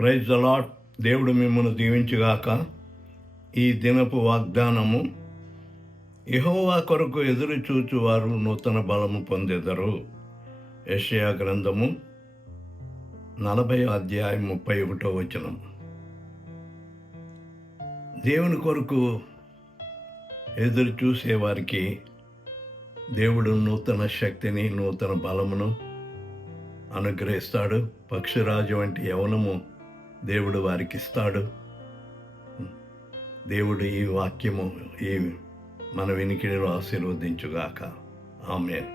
Praise the lord. దేవుడు మిమ్మల్ని దీవించుగాక. ఈ దినపు వాగ్దానము, యెహోవా కొరకు ఎదురు చూచువారు నూతన బలము పొందెదరు. యెషయా గ్రంథము 40:31. దేవుని కొరకు ఎదురు చూసేవారికి దేవుడు నూతన శక్తిని, నూతన బలమును అనుగ్రహిస్తాడు. పక్షిరాజు వంటి యవనము దేవుడు వారికి ఇస్తాడు. దేవుడు ఈ వాక్యము మన వినికిడిలో ఆశీర్వదించుగాక. ఆమేన్.